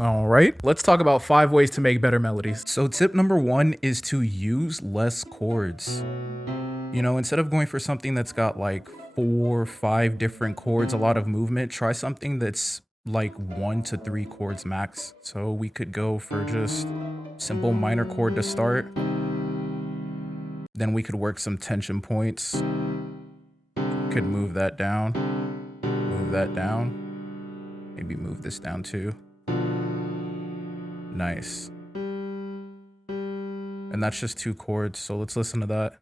All right, let's talk about 5 ways to make better melodies. So tip number 1 is to use less chords. You know, instead of going for something that's got like 4 or 5 different chords, a lot of movement, try something that's like 1 to 3 chords max. So we could go for just simple minor chord to start. Then we could work some tension points. Could move that down, maybe move this down too. Nice. And that's just 2 chords, so let's listen to that.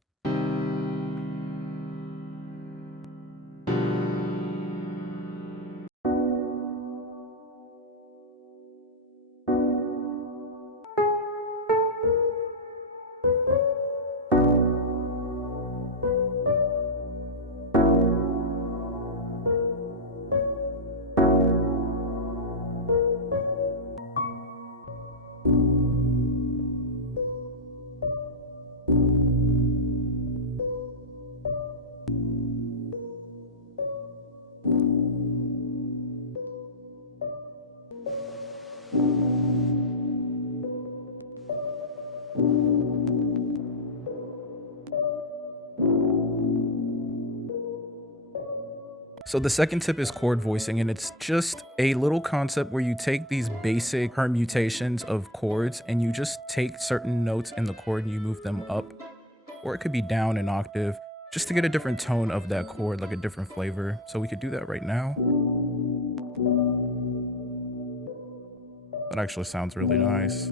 So the second tip is chord voicing, and it's just a little concept where you take these basic permutations of chords and you just take certain notes in the chord and you move them up, or it could be down an octave, just to get a different tone of that chord, like a different flavor. So we could do that right now. That actually sounds really nice.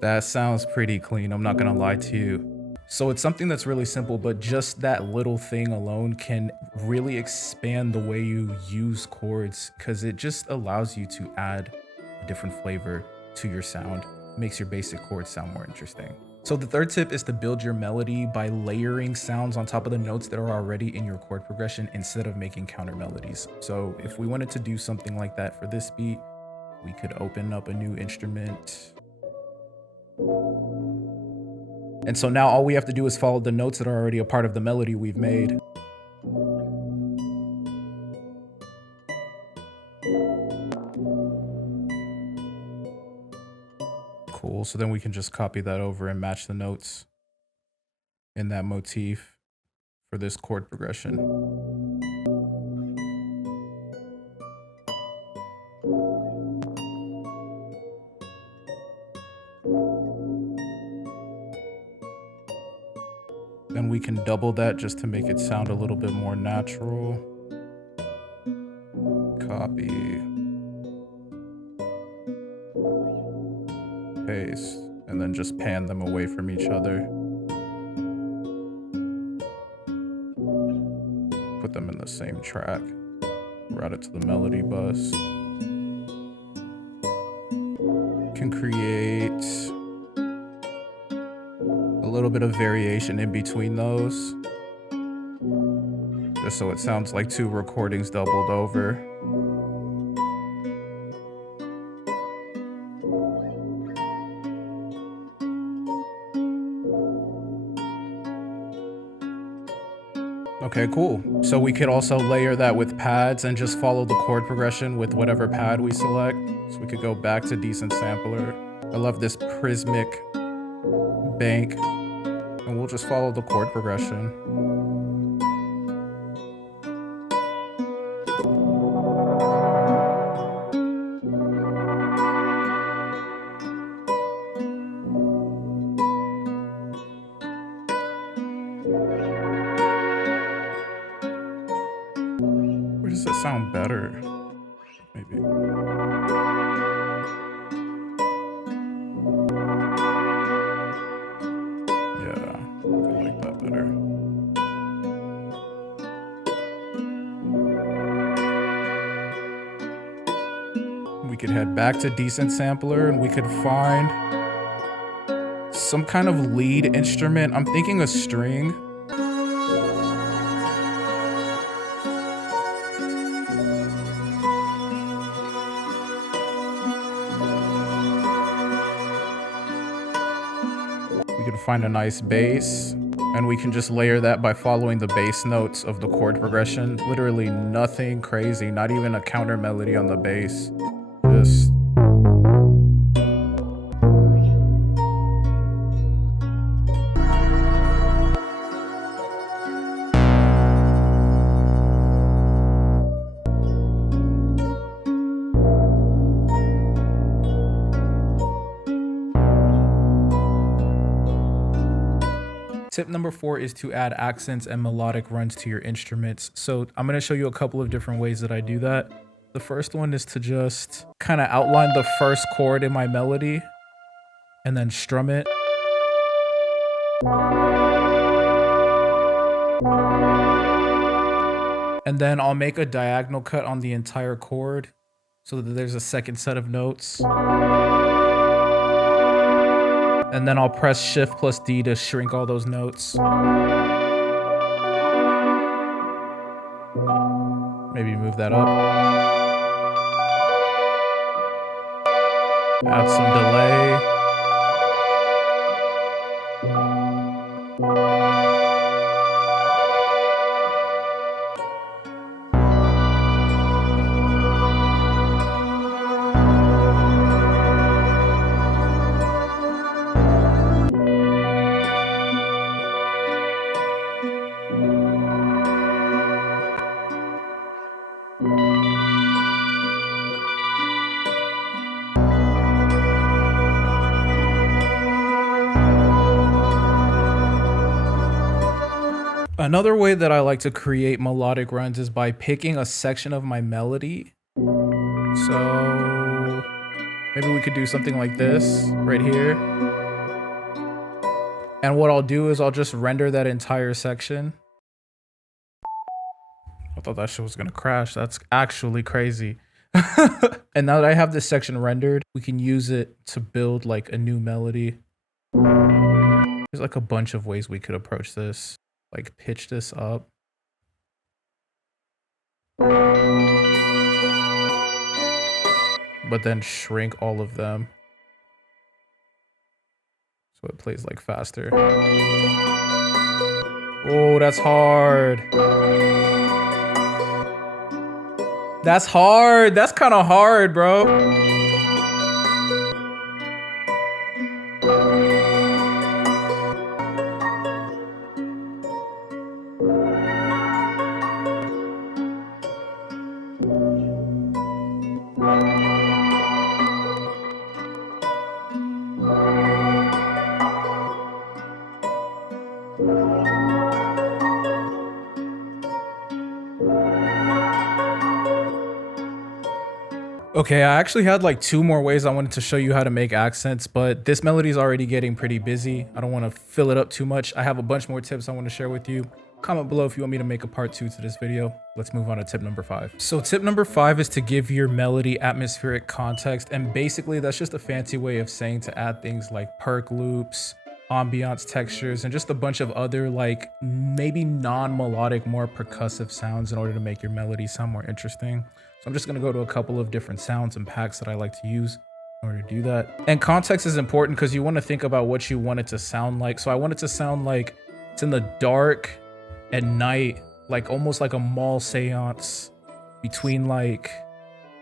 That sounds pretty clean, I'm not gonna lie to you. So it's something that's really simple, but just that little thing alone can really expand the way you use chords, because it just allows you to add a different flavor to your sound, makes your basic chords sound more interesting. So the third tip is to build your melody by layering sounds on top of the notes that are already in your chord progression instead of making counter melodies. So if we wanted to do something like that for this beat, we could open up a new instrument. And so now all we have to do is follow the notes that are already a part of the melody we've made. Cool, so then we can just copy that over and match the notes in that motif for this chord progression. Then we can double that just to make it sound a little bit more natural. Copy. Paste. And then just pan them away from each other. Put them in the same track. Route it to the melody bus. Can create a little bit of variation in between those, just so it sounds like 2 recordings doubled over. Okay, cool. So we could also layer that with pads and just follow the chord progression with whatever pad we select. So we could go back to Decent Sampler. I love this prismic bank. And we'll just follow the chord progression. Where does it sound better? Maybe. Yeah, I like that better. We could head back to Decent Sampler and we could find some kind of lead instrument. I'm thinking a string. can find a nice bass, and we can just layer that by following the bass notes of the chord progression. Literally nothing crazy, not even a counter melody on the bass. Just Tip number 4 is to add accents and melodic runs to your instruments. So I'm going to show you a couple of different ways that I do that. The first one is to just kind of outline the first chord in my melody and then strum it. And then I'll make a diagonal cut on the entire chord so that there's a second set of notes. And then I'll press Shift plus D to shrink all those notes. Maybe move that up. Add some delay. Another way that I like to create melodic runs is by picking a section of my melody. So maybe we could do something like this right here. And what I'll do is I'll just render that entire section. I thought that shit was gonna crash. That's actually crazy. And now that I have this section rendered, we can use it to build like a new melody. There's like a bunch of ways we could approach this. Like pitch this up. But then shrink all of them. So it plays like faster. Oh, that's hard. That's hard. That's kind of hard, bro. Okay, I actually had like 2 more ways I wanted to show you how to make accents, but this melody is already getting pretty busy. I don't want to fill it up too much. I have a bunch more tips I want to share with you. Comment below if you want me to make a part 2 to this video. Let's move on to tip number 5. So tip number 5 is to give your melody atmospheric context. And basically that's just a fancy way of saying to add things like perk loops, ambiance textures, and just a bunch of other like maybe non-melodic, more percussive sounds in order to make your melody sound more interesting. So I'm just gonna go to a couple of different sounds and packs that I like to use in order to do that. And context is important because you want to think about what you want it to sound like. So I want it to sound like it's in the dark at night, like almost like a mall seance between like,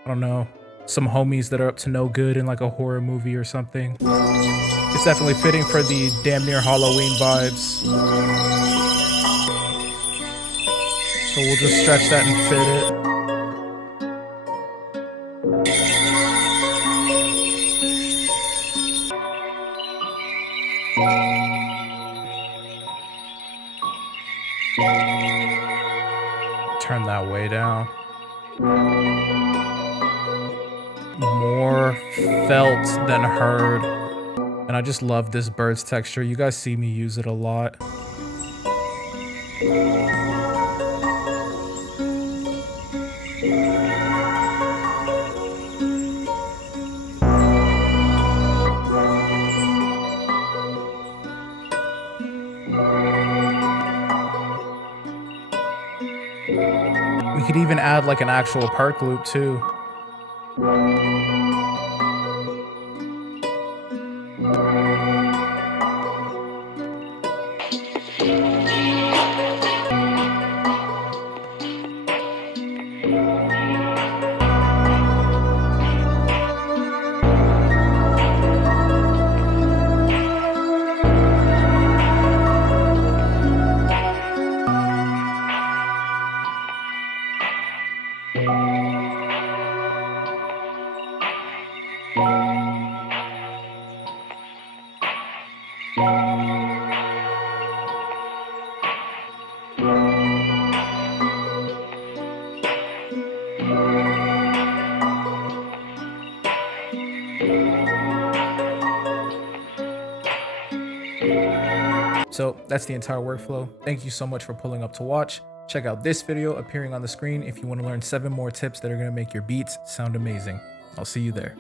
I don't know, some homies that are up to no good in like a horror movie or something. It's definitely fitting for the damn near Halloween vibes. So we'll just stretch that and fit it. Turn that way down. More felt than heard. And I just love this bird's texture. You guys see me use it a lot. We could even add like an actual perk loop too. So that's the entire workflow. Thank you so much for pulling up to watch. Check out this video appearing on the screen if you want to learn 7 more tips that are going to make your beats sound amazing. I'll see you there.